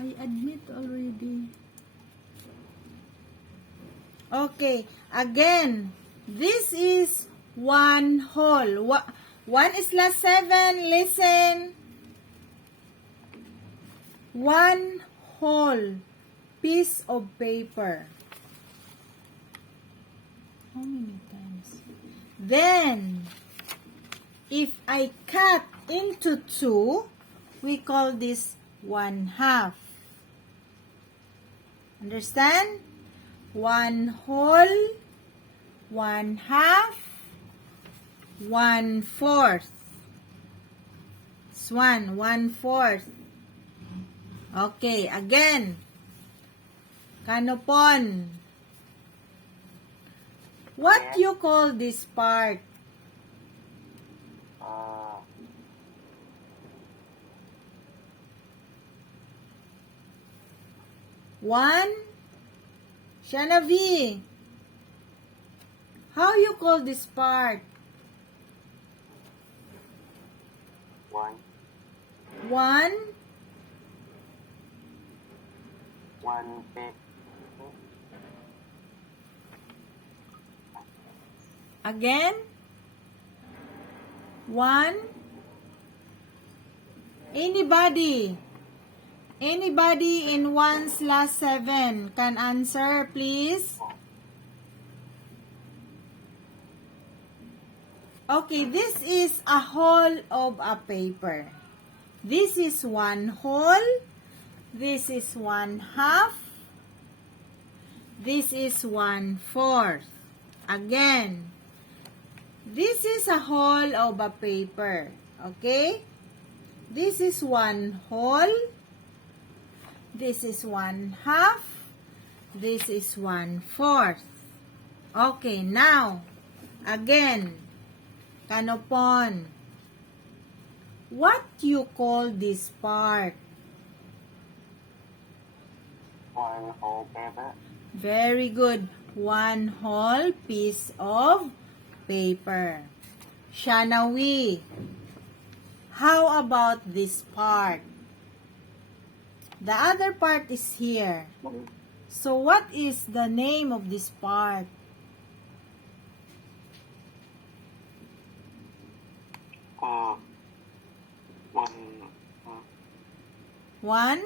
I admit already. Okay, again, this is one whole. 1/7, listen. One whole piece of paper. How many times? Then, if I cut into 2, we call this 1/2. Understand? 1 whole, 1/2, 1/4. This one, 1/4. Okay, again. Kanopon. What you call this part? One. Shanavi. How you call this part? One. One. One big. Again. One. Anybody? Anybody in 1/7 can answer, please? Okay, this is a whole of a paper. This is one whole. This is 1/2. This is 1/4. Again, this is a whole of a paper. Okay? This is one whole. This is 1/2. This is 1/4. Okay, now, again, Kanopon. What you call this part? One whole paper. Very good. One whole piece of paper. Shanawi, how about this part? The other part is here. So what is the name of this part? One. One?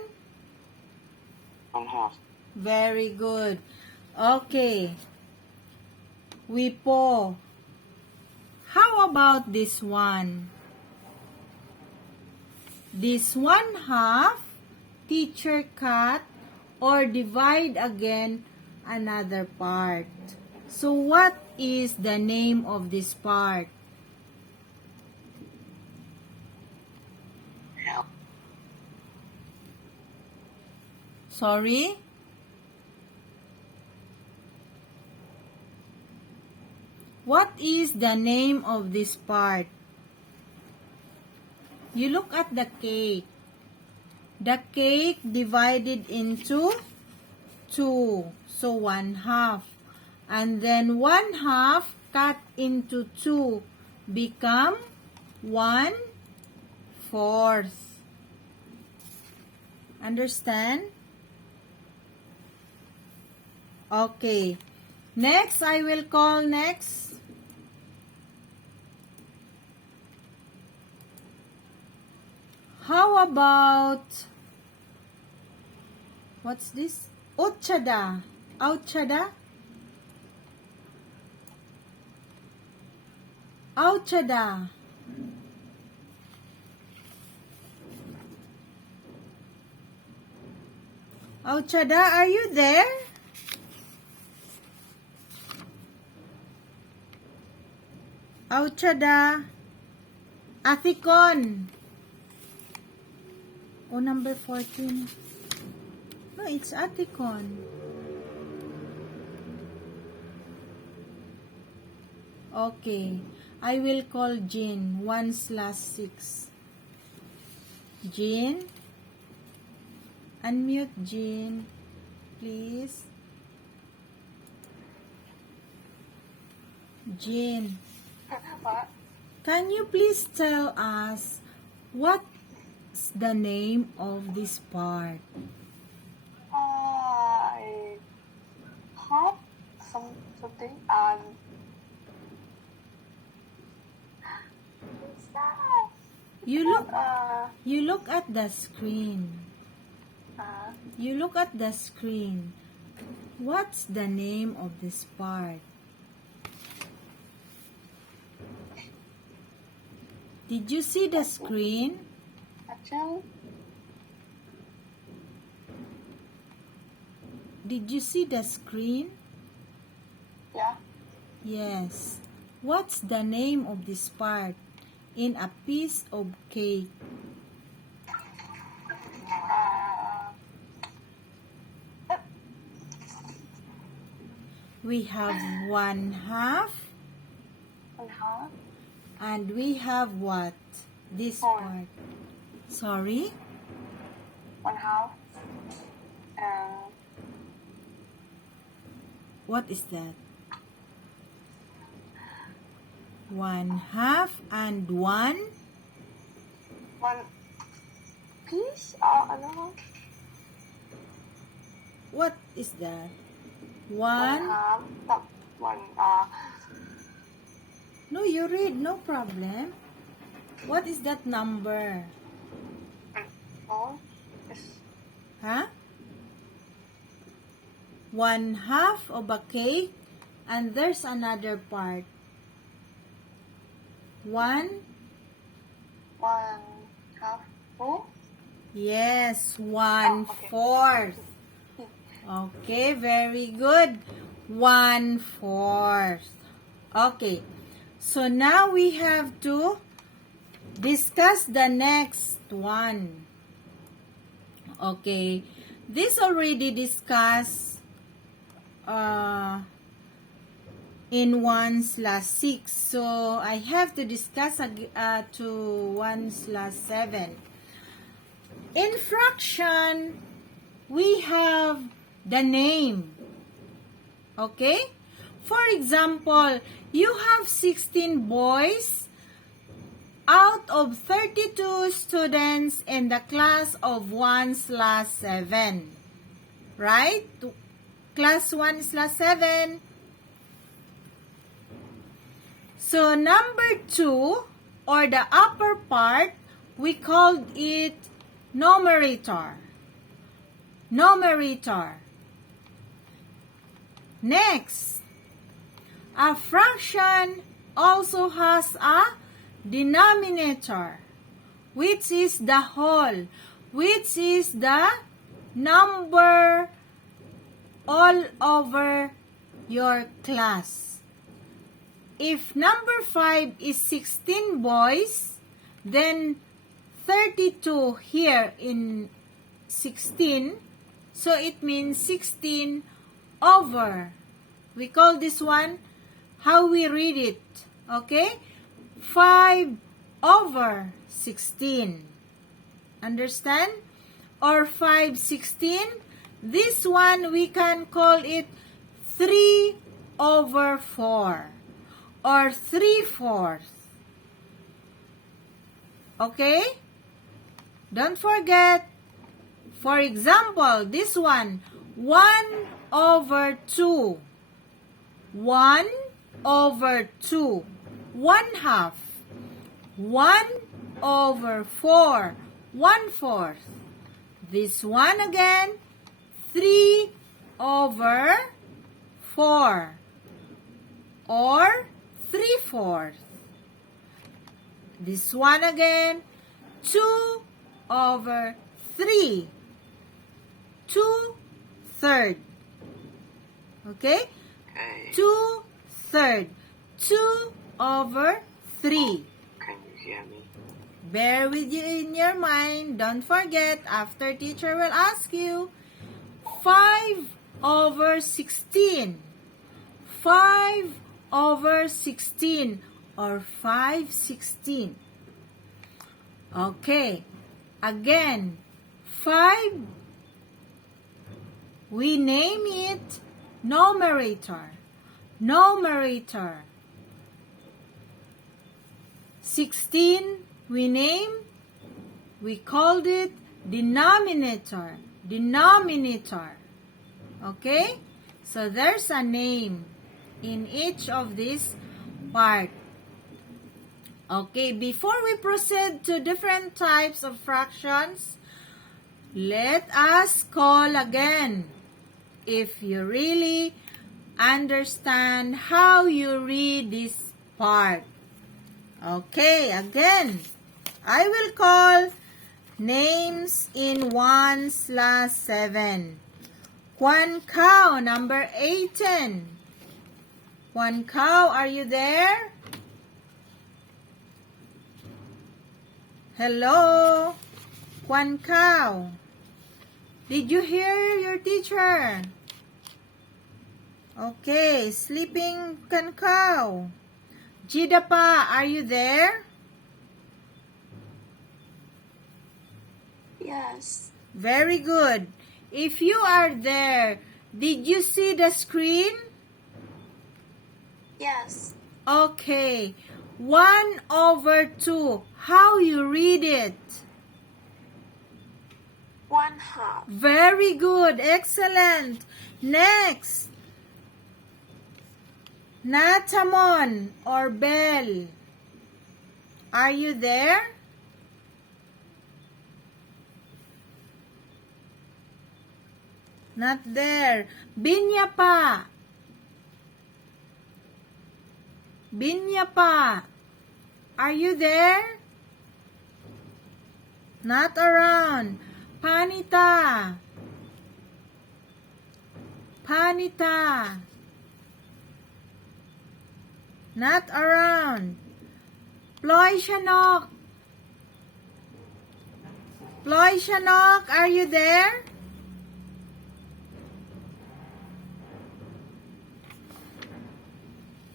1/2. Very good. Okay. Wipo. How about this one? This 1/2, teacher cut or divide again another part. So what is the name of this part? Sorry? What is the name of this part? You look at the cake. The cake divided into 2. So 1/2. And then 1/2 cut into 2 become 1/4. Understand? Okay. Next, I will call next. How about, what's this? Ochada. Ochada? Ochada. Ochada, are you there? Ochada. Athicon. Oh, number 14. No, it's Athicon. Okay. I will call Jean. 1/6. Jean. Unmute Jean. Please. Jean. Can you please tell us what's the name of this part? something. What's that? You look at the screen. You look at the screen. What's the name of this part? Did you see the screen? Actually, Did you see the screen? yeah. Yes. What's the name of this part in a piece of cake? We have 1/2 1/2. and we have what? This Four. part. Sorry? 1/2. And What is that? 1/2 and 1. 1 piece. Ano? What is that? 1. 1/2. Top 1. No, you read. No problem. What is that number? Oh, is Huh? 1/2 of a cake and there's another part. 1. 1/2 full. Yes, okay. 1/4. Okay, very good. 1/4. Okay, so now we have to discuss the next one. Okay, this already discussed in 1/6. So I have to discuss to 1/7. In fraction, we have the name. Okay? For example, you have 16 boys out of 32 students in the class of 1/7. Right? Class 1/7. So number 2, or the upper part, we called it numerator. Numerator. Next, a fraction also has a denominator, which is the whole, which is the number all over your class. If number 5 is 16 boys, then 32 here in 16, so it means 16 over. We call this one, how we read it, okay? 5 over 16. Understand? Or 5/16. This one, we can call it 3 over 4. Or 3/4. Okay? Don't forget. For example, this one, 1 over 2. 1 over 2. 1/2. 1 over 4. 1/4. This one again, 3 over 4. Or 3/4. This one again, 2 over 3. 2/3. Okay? Okay. 2/3. 2 over 3. Can you hear me? Bear with you in your mind. Don't forget, after teacher will ask you, 5 over 16. 5 over 16 or 5/16. Okay. Again, 5, we name it numerator. Numerator. 16, we called it denominator. Denominator. Okay? So there's a name. in each of these part. Okay, before we proceed to different types of fractions, let us call again. If you really understand how you read this part. Okay, again, I will call names in 1/7. Juan Cao, number 18. Juan Cao, are you there? Hello, Juan Cao. Did you hear your teacher? Okay, sleeping Juan Cao. Jidapa, are you there? Yes. Very good. If you are there, did you see the screen? Yes. Okay. 1/2. How you read it? 1/2. Very good. Excellent. Next. Natamon or Bell. Are you there? Not there. Binyapa. Binyapa. Are you there? Not around. Panita. Panita. Not around. Ploy Shanok. Ploy Shanok, are you there?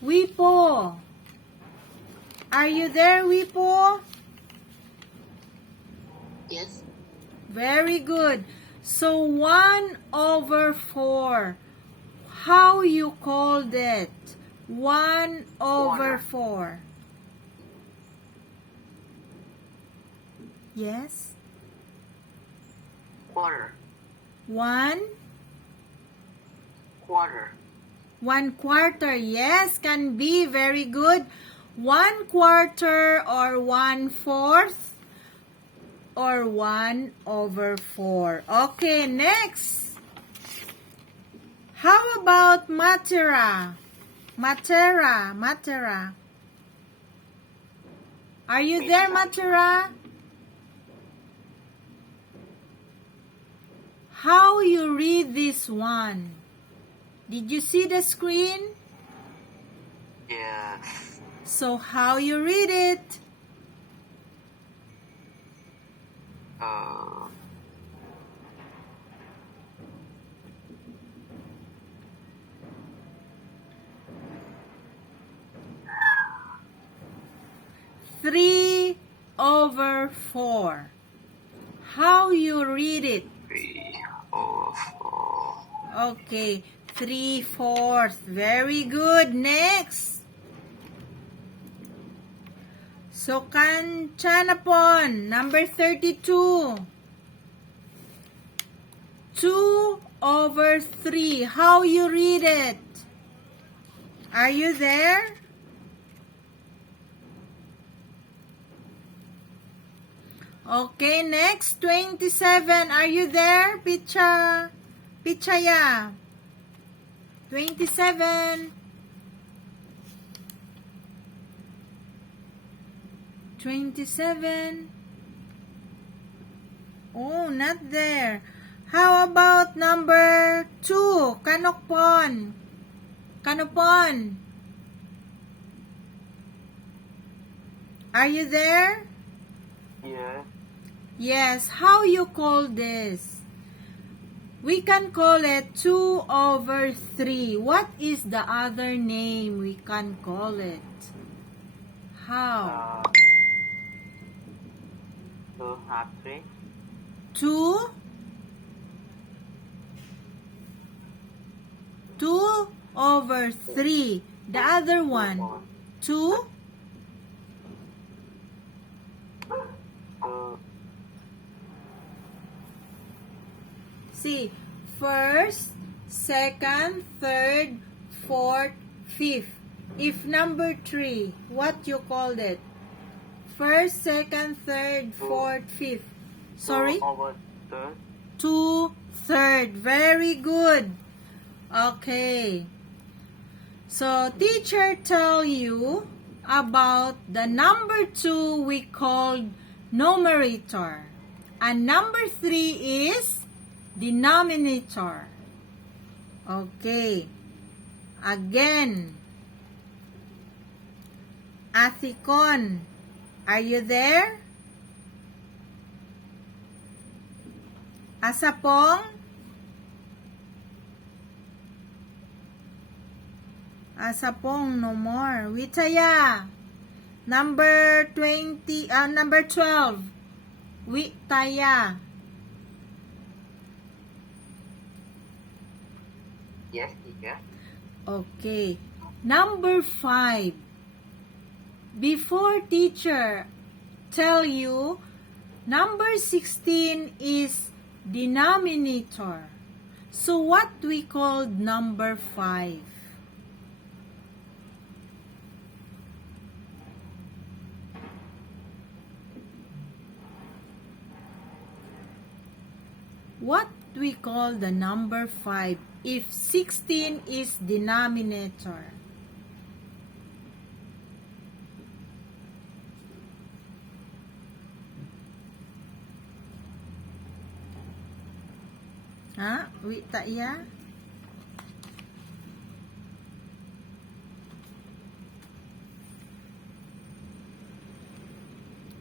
Wipo. Are you there, Wipo? Yes. Very good. So 1/4. How you called it? 1/4. Yes? Quarter. 1 Quarter. 1/4. Yes, can be very good. 1/4 or 1/4 or 1/4. Okay, next. How about Matera? Matera, Matera. Are you there, Matera? How you read this one? Did you see the screen? Yes. So how you read it? Uh, Three over 4. How you read it? 3/4. Okay, 3/4. Very good. Next. So, Kanchanapon, number 32. 2/3. How you read it? Are you there? Okay, next, 27. Are you there, Pichaya? 27. 27. Oh, not there. How about number 2? Kanokpon. Kanopon. Are you there? Yes. Yes. How you call this? We can call it 2/3. What is the other name we can call it? How? 2/3. 2? 2/3. The other one. 2? See, first, second, third, fourth, fifth. If number 3, what you called it? First, second, third, fourth, fifth. Sorry? 2/3. 2/3. Very good. Okay. So, teacher tell you about the number 2 we called numerator. And number 3 is denominator. Okay. Again. Athicon, are you there? Asapong? Asapong, no more. Witaya. Number 12. Witaya. Yes, teacher. Okay. Number 5. Before teacher tell you, number 16 is denominator. So what we called number 5? What we call the number 5 if 16 is denominator? Ha? Wita ya?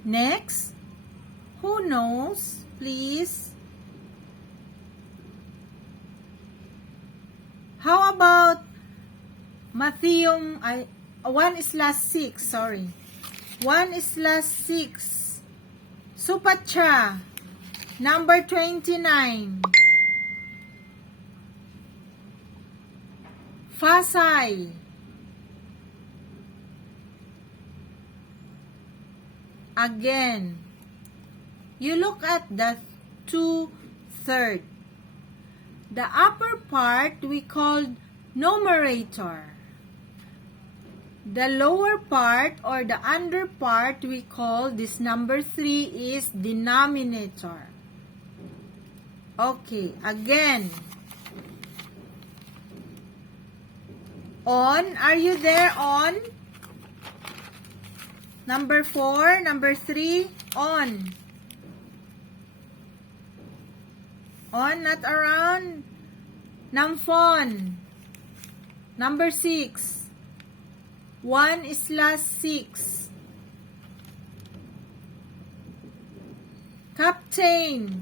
Next. Who knows? Please. How about Matthew? 1/6. Sorry. 1/6. Supatra. Number 29. Fasay. Again, you look at the 2/3. The upper part we called numerator. The lower part or the under part we call this number 3 is denominator. Okay, again. On, are you there on? Number 4, number 3, on. On, not around. Namphon. Number 6. 1/6. Captain.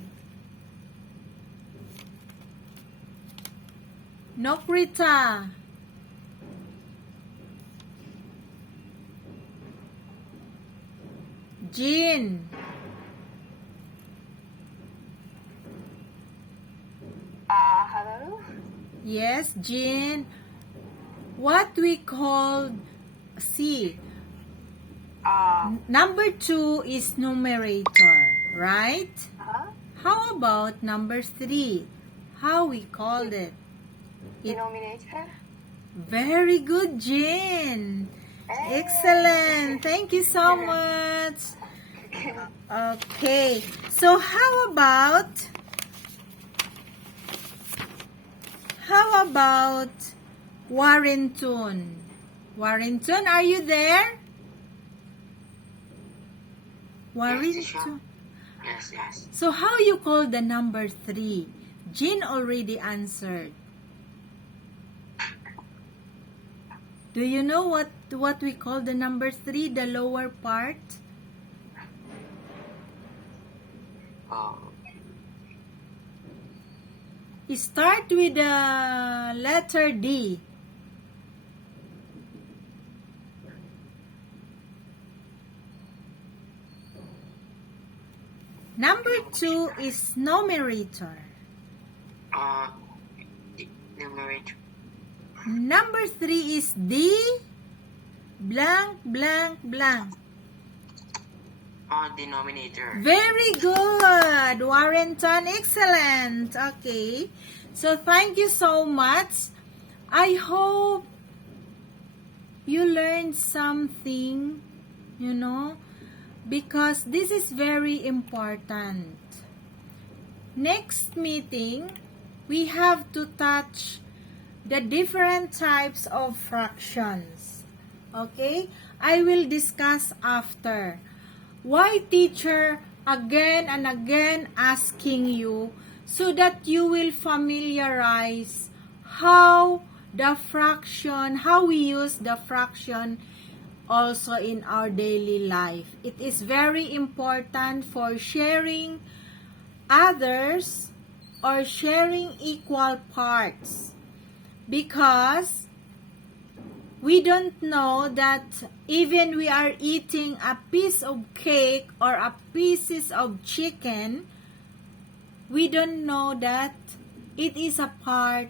Nokrita. Jean. Hello? Yes, Jean. What we call C. Number 2 is numerator, right? Huh? How about number 3? How we called it? Denominator? Very good, Jean. Excellent. Thank you so much. Okay. So how about Warrington? Warrington, are you there? Warrington. Yes, yes. So how you call the number 3? Jean already answered. Do you know what we call the number 3, the lower part? Start with the letter D. Number 2 is numerator. Numerator. Number 3 is D blank blank blank. Denominator. Very good, Warrington. Excellent. Okay. So thank you so much. I hope you learned something, you know, because this is very important. Next meeting, we have to touch the different types of fractions. Okay? I will discuss after. Why teacher again and again asking you so that you will familiarize how we use the fraction also in our daily life. It is very important for sharing others or sharing equal parts, because we don't know that even we are eating a piece of cake or a pieces of chicken, we don't know that it is a part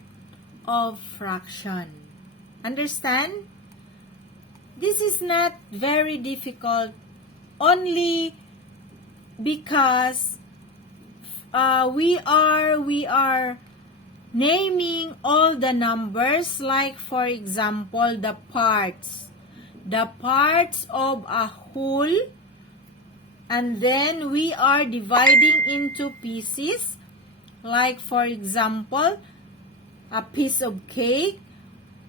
of fraction. Understand? This is not very difficult, only because we are naming all the numbers, like for example the parts of a whole, and then we are dividing into pieces, like for example a piece of cake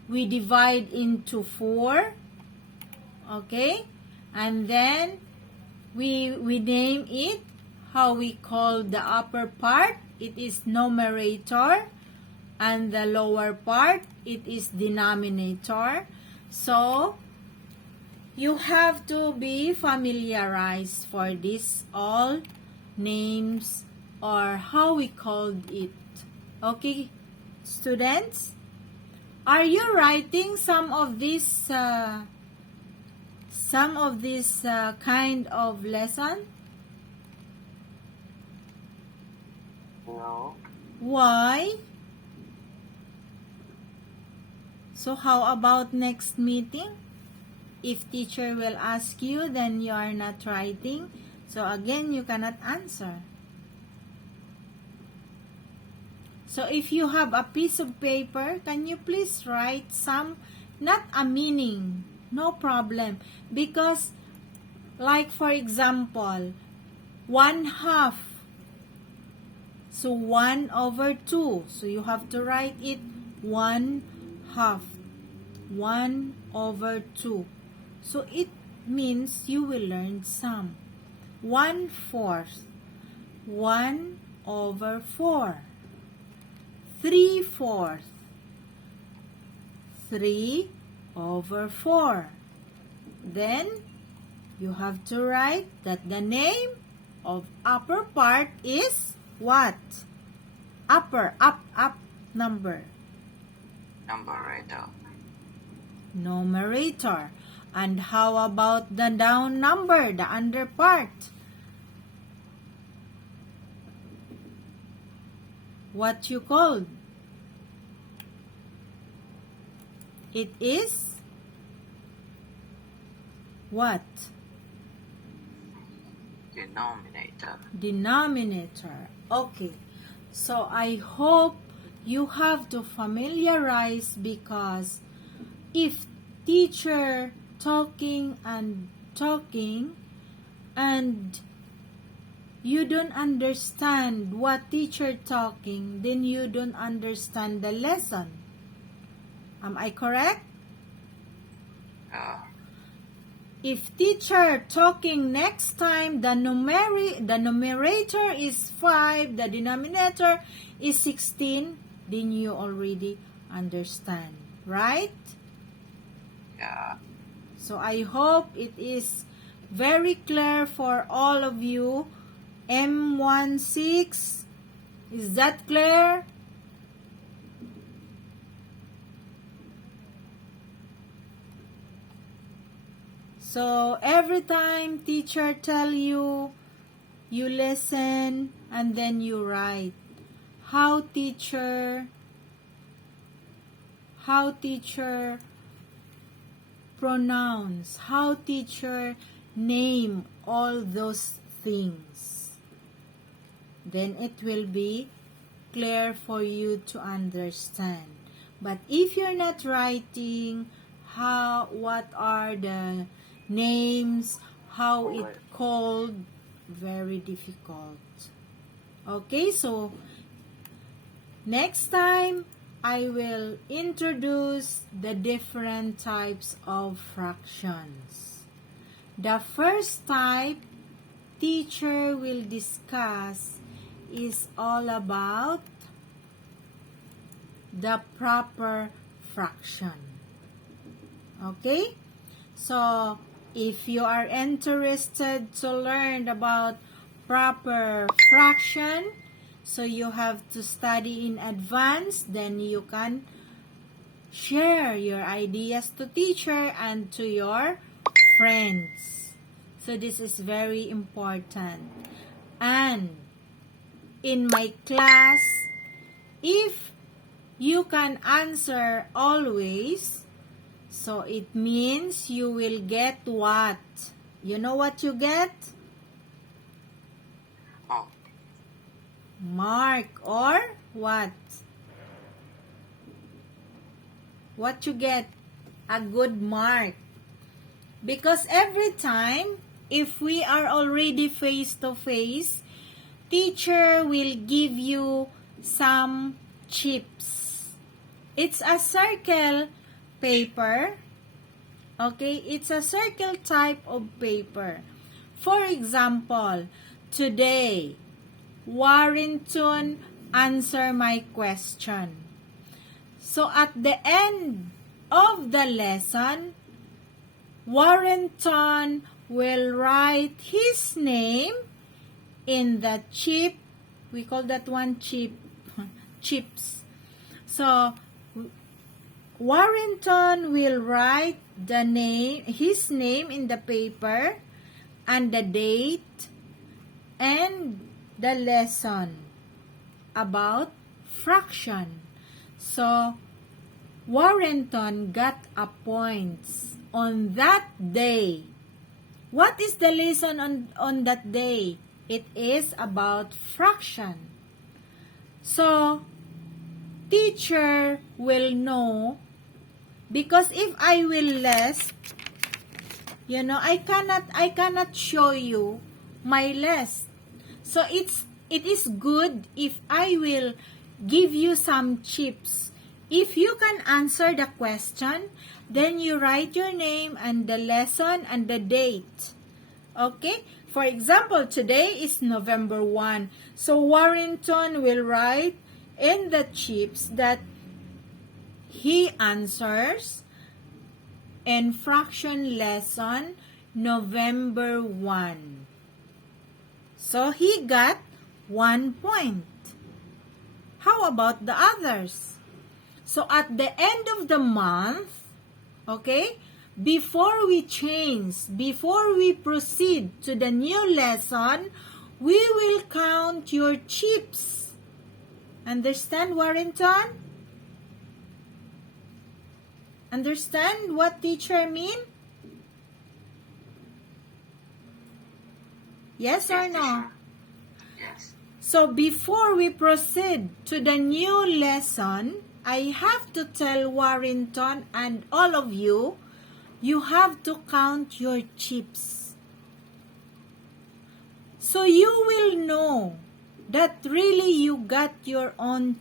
we divide into 4, okay, and then we name it. How we call the upper part, it is numerator, and the lower part, it is denominator. So you have to be familiarized for this all names or how we called it. Okay, students, are you writing some of this kind of lesson? No. Why? So how about next meeting? If teacher will ask you, then you are not writing. So again, you cannot answer. So if you have a piece of paper, can you please write some, not a meaning, no problem. Because, like for example, 1/2. So 1/2. So you have to write it 1/2. 1/2. So it means you will learn some. 1/4. 1/4. 3/4. 3/4. Then you have to write that the name of upper part is what? Upper, up number. Numerator. Numerator. And how about the down number, the under part? What you called? It is what? Denominator. Denominator. Okay. So I hope you have to familiarize, because if teacher talking and you don't understand what teacher talking, then you don't understand the lesson. Am I correct? If teacher talking next time, the numerator is 5, the denominator is 16, then you already understand, right? Yeah. So I hope it is very clear for all of you. M16, is that clear? So every time teacher tell you, you listen and then you write. How teacher pronounce, how teacher name all those things. Then it will be clear for you to understand. But if you're not writing, what are the names, how it called, very difficult. Okay, so next time I will introduce the different types of fractions. The first type teacher will discuss is all about the proper fraction. Okay? So, if you are interested to learn about proper fraction, so you have to study in advance, then you can share your ideas to teacher and to your friends. So this is very important. And in my class, if you can answer always, so it means you will get what? You know what you get? Oh, Mark or what? What you get? A good mark. Because every time, if we are already face to face, teacher will give you some chips. It's a circle paper. Okay, it's a circle type of paper. For example, today, Warrington answer my question. So at the end of the lesson, Warrington will write his name in the chip. We call that one chip. Chips. So Warrington will write his name in the paper and the date and the lesson about fraction. So Warrington got a points on that day. What is the lesson on that day? It is about fraction. So teacher will know, because if I will list, I cannot show you my list. So it is good if I will give you some chips. If you can answer the question, then you write your name and the lesson and the date. Okay? For example, today is November 1. So Warrington will write in the chips that he answers in fraction lesson November 1. So he got 1 point. How about the others? So at the end of the month, okay, before we proceed to the new lesson, we will count your chips. Understand, Warrington? Understand what teacher mean? Yes or no? yes. So before we proceed to the new lesson, I have to tell Warrington and all of you, you have to count your chips. So you will know that really you got your own